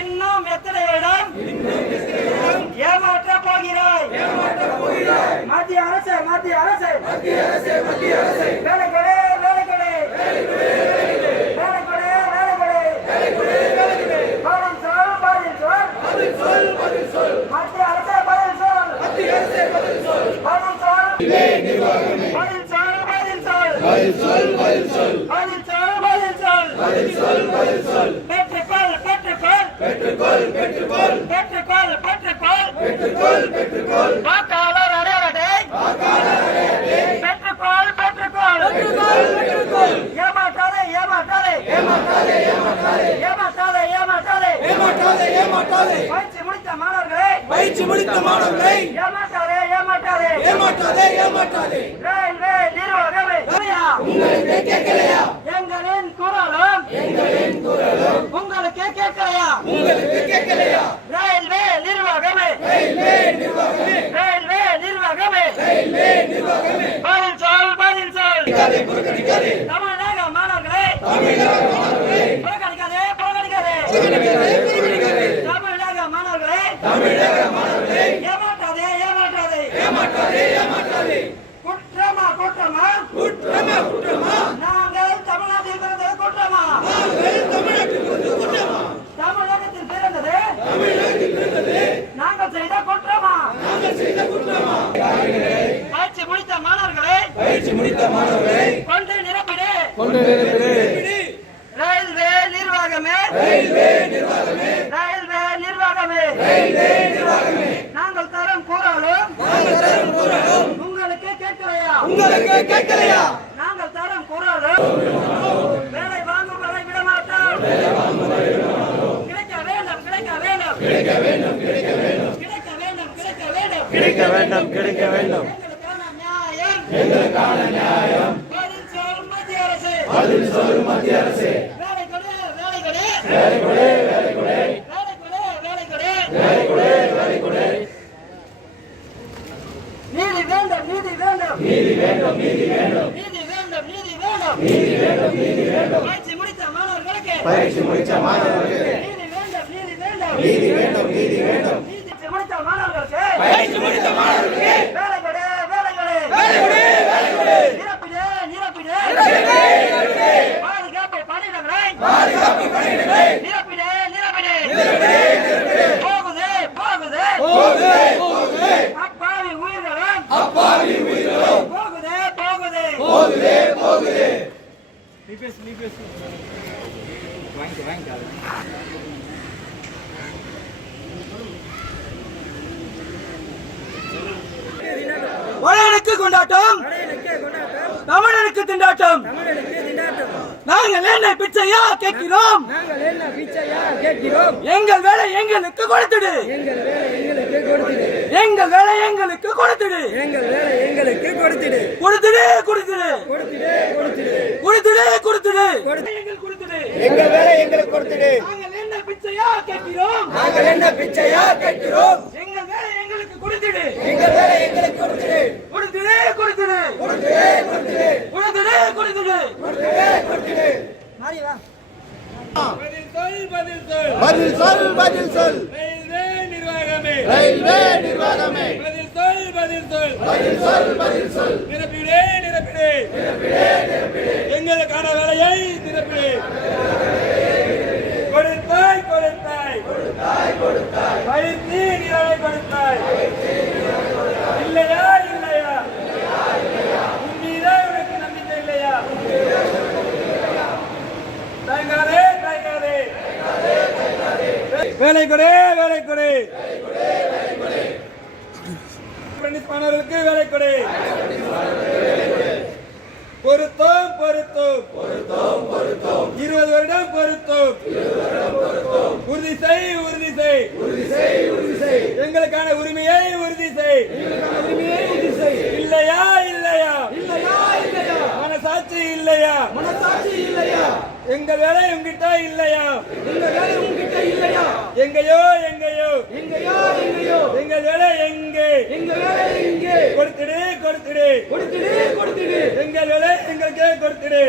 இன்னும் எத்தனை இடம் ஏமாற்ற போகிறாய்? மத்திய அரசு வேலை கொடு பதில் சொல் மத்திய அரசு பதில் சொல் பெற்றுக்கொள் வாக்காளர் அடையாளத்தை பெற்றுக்கொள் ஏமாற்றாதே பயிற்சி முடித்த மாணவர்களை ஏமாற்றாதே ரயில்வே நிர்வாகமே உங்களுக்கு கேட்கலையா? எங்களின் குரலும் உங்களுக்கு கேட்கலையா? ரயில்வே நிர்வாகமே பதில் சொல் தமிழக மாணவர்களை புறக்கணிக்காதே தமிழக மாணவர்களை ஏமாற்றாதே குற்றமா நாங்கள் தமிழ்நாட்டில் பிறந்தது குற்றமா? தமிழகத்தில் பிறந்தது நாங்கள் செய்த குற்றமா? பயிற்சி முடித்த மாணவர்களை கொண்டு நிரப்பிடு ரயில்வே நிர்வாகமே நாங்கள் தரும் குரலும் உங்களுக்கு கேட்கலையா? நாங்கள் தரும் குரலும் வேலை வாங்கும் வரை விடமாட்டோம். கிடைக்க வேண்டும். எங்களுக்கான நியாயம் பதில் சொல் மத்திய அரசு வேலை கொடு நீதி வேண்டும் பயிற்சி முடித்த மாணவர்களுக்கு நீதி வேண்டும் முடித்த மாணவர்களுக்கு வேலை கொடு நிரப்பிடு பாதுகாப்பு பணியிடங்களை நிரப்பிடு போகுது அப்பாவி உயிர்களும் போகுது வளையனுக்கு கொண்டாட்டம் தமிழனுக்கு திண்டாட்டம் நாங்கள் என்ன பிச்சையா கேட்கிறோம் எங்கள் வேலை எங்களுக்கு கொடுத்துடு நாங்கள் என்ன பிச்சையா கேட்கிறோம் எங்கள் வேலை எங்களுக்கு கொடுத்துடு பதில் சொல் ரயில்வே நிர்வாகமே பதில் சொல் நிரப்பிடு எங்களுக்கான வேலையை நிரப்பிடு கொடுத்தாய் பயிற்சி நிலையை கொடுத்தாய் இல்லையா உன்மீதே உனக்கு நம்பிக்கை இல்லையா? தயங்காதே வேலை கொடு மாணவர்களுக்கு வேலை கொடு பொருத்தம் 20 வருடம் பொருத்தம் உறுதி செய் எங்களுக்கான உரிமையை உறுதி செய் இல்லையா மனசாட்சி இல்லையா எங்க வேலை உங்ககிட்ட இல்லையா எங்கயோ எங்க வேலை எங்கே கொடுத்துடு எங்கள் வேலை எங்களுக்கே கொடுத்துடு